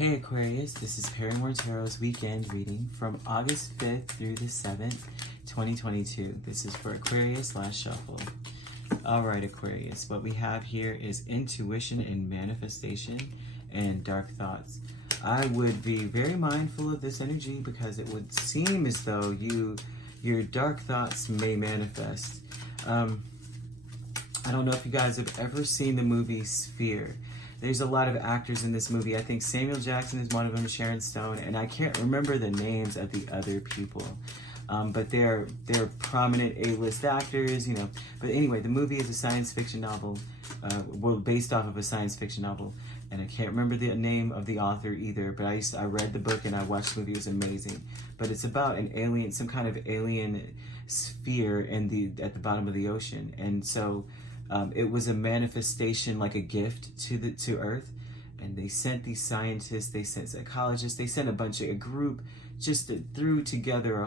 Hey Aquarius, this is Perrymore Tarot's weekend reading from August 5th through the 7th, 2022. This is for Aquarius /Shuffle. Alright Aquarius, what we have here is intuition and manifestation and dark thoughts. I would be very mindful of this energy because it would seem as though your dark thoughts may manifest. I don't know if you guys have ever seen the movie Sphere. There's a lot of actors in this movie. I think Samuel Jackson is one of them, Sharon Stone, and I can't remember the names of the other people. But they're prominent A-list actors, you know. But anyway, the movie is a science fiction novel, based off of a science fiction novel. And I can't remember the name of the author either, but I read the book and I watched the movie. It was amazing. But it's about an alien, some kind of alien sphere at the bottom of the ocean. And so it was a manifestation, like a gift to Earth, and they sent these scientists, they sent psychologists, they sent a group, just threw together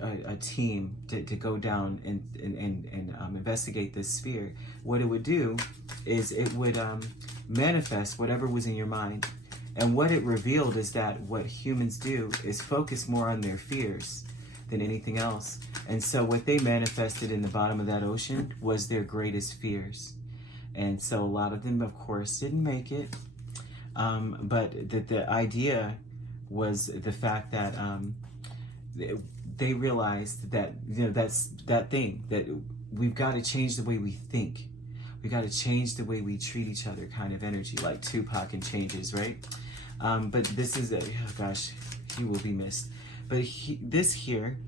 a team to go down and investigate this sphere. What it would do is it would manifest whatever was in your mind, and what it revealed is that what humans do is focus more on their fears than anything else. And so what they manifested in the bottom of that ocean was their greatest fears. And so a lot of them, of course, didn't make it. But the idea was the fact that they realized that, you know, that's that thing, that we've got to change the way we think. We got to change the way we treat each other, kind of energy, like Tupac and Changes, right? But this is, oh gosh, he will be missed. But this here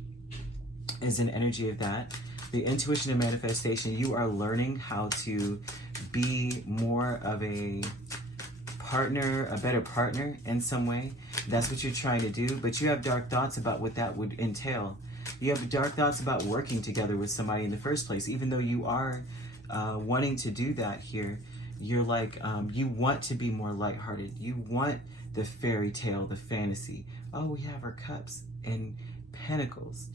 is an energy of that. The intuition and manifestation, you are learning how to be more of a partner, a better partner in some way. That's what you're trying to do, but you have dark thoughts about what that would entail. You have dark thoughts about working together with somebody in the first place, even though you are wanting to do that here. You're like, you want to be more lighthearted. You want the fairy tale, the fantasy. Oh, we have our cups and pentacles.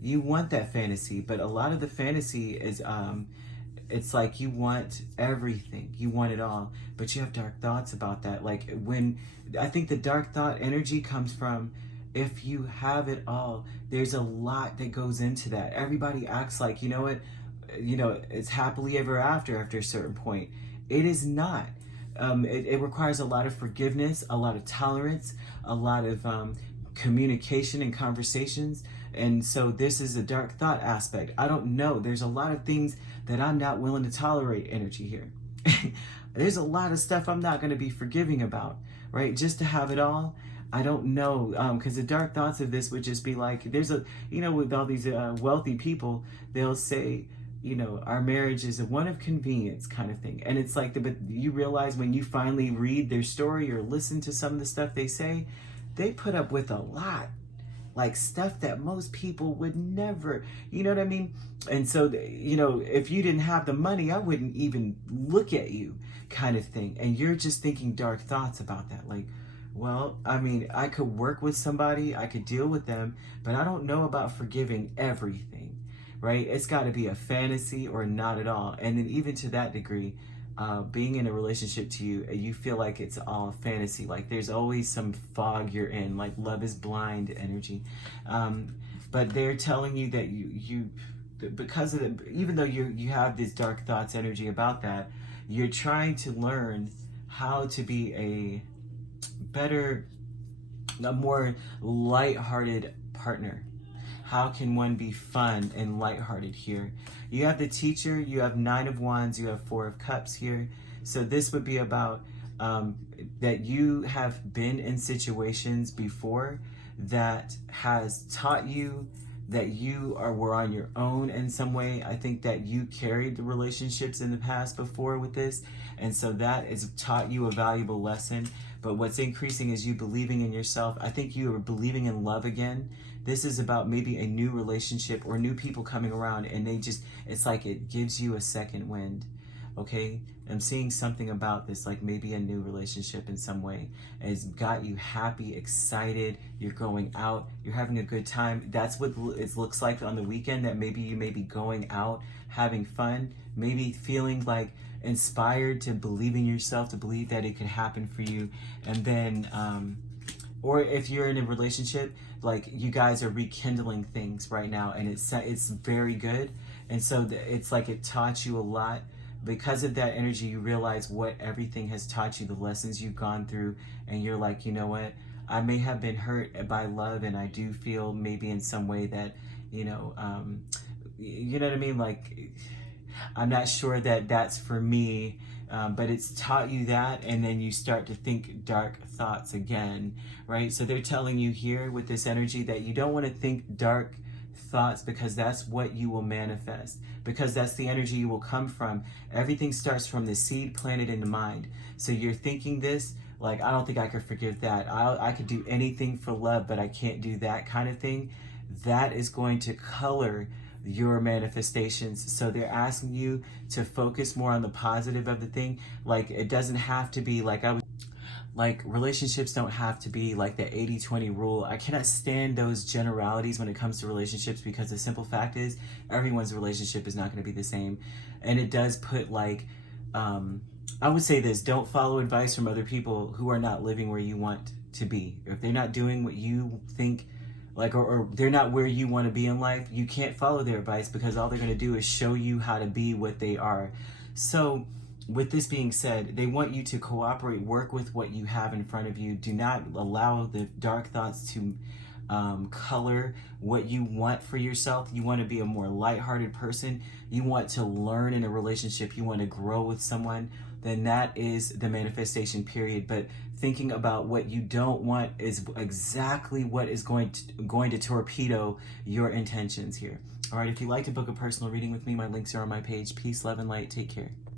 You want that fantasy, but a lot of the fantasy is, it's like you want everything. You want it all, but you have dark thoughts about that. Like I think the dark thought energy comes from, if you have it all, there's a lot that goes into that. Everybody acts like, you know what, it's happily ever after a certain point. It is not. It requires a lot of forgiveness, a lot of tolerance, a lot of communication and conversations. And so this is a dark thought aspect. I don't know. There's a lot of things that I'm not willing to tolerate energy here. There's a lot of stuff I'm not going to be forgiving about, right? Just to have it all. I don't know, because the dark thoughts of this would just be like, with all these wealthy people, they'll say, our marriage is one of convenience kind of thing. And it's like, but you realize when you finally read their story or listen to some of the stuff they say, they put up with a lot, like stuff that most people would never, you know what I mean? And so, if you didn't have the money, I wouldn't even look at you kind of thing. And you're just thinking dark thoughts about that. Like, well, I mean, I could work with somebody, I could deal with them, but I don't know about forgiving everything, right? It's got to be a fantasy or not at all. And then even to that degree, being in a relationship to you feel like it's all fantasy. Like there's always some fog you're in, like love is blind energy. But they're telling you that you because of even though you have this dark thoughts energy about that, you're trying to learn how to be a more lighthearted partner. How can one be fun and lighthearted here? You have the teacher, you have 9 of Wands, you have 4 of Cups here. So this would be about that you have been in situations before that has taught you that you were on your own in some way. I think that you carried the relationships in the past before with this. And so that has taught you a valuable lesson. But what's increasing is you believing in yourself. I think you are believing in love again. This is about maybe a new relationship or new people coming around, and it's like it gives you a second wind, okay? I'm seeing something about this, like maybe a new relationship in some way. It's got you happy, excited, you're going out, you're having a good time. That's what it looks like on the weekend, that maybe you may be going out, having fun, maybe feeling like inspired to believe in yourself, to believe that it could happen for you. And then, or if you're in a relationship, like you guys are rekindling things right now, and it's very good. And so it's like it taught you a lot. Because of that energy, you realize what everything has taught you, the lessons you've gone through, and you're like, you know what? I may have been hurt by love, and I do feel maybe in some way that, you know what I mean? Like, I'm not sure that that's for me, but it's taught you that, and then you start to think dark thoughts again, right? So they're telling you here with this energy that you don't want to think dark thoughts, because that's what you will manifest, because that's the energy you will come from. Everything starts from the seed planted in the mind. So you're thinking this, like, I don't think I could forgive that. I could do anything for love, but I can't do that kind of thing. That is going to color your manifestations. So they're asking you to focus more on the positive of the thing. Like, it doesn't have to be like relationships don't have to be like the 80-20 rule. I cannot stand those generalities when it comes to relationships, because the simple fact is everyone's relationship is not going to be the same. And it does put like, I would say this: don't follow advice from other people who are not living where you want to be. If they're not doing what you think, like, or they're not where you want to be in life, you can't follow their advice, because all they're going to do is show you how to be what they are. So with this being said, they want you to cooperate, work with what you have in front of you. Do not allow the dark thoughts to color what you want for yourself. You want to be a more lighthearted person. You want to learn in a relationship. You want to grow with someone. Then that is the manifestation period. But thinking about what you don't want is exactly what is going to torpedo your intentions here. All right, if you'd like to book a personal reading with me, my links are on my page. Peace, love, and light. Take care.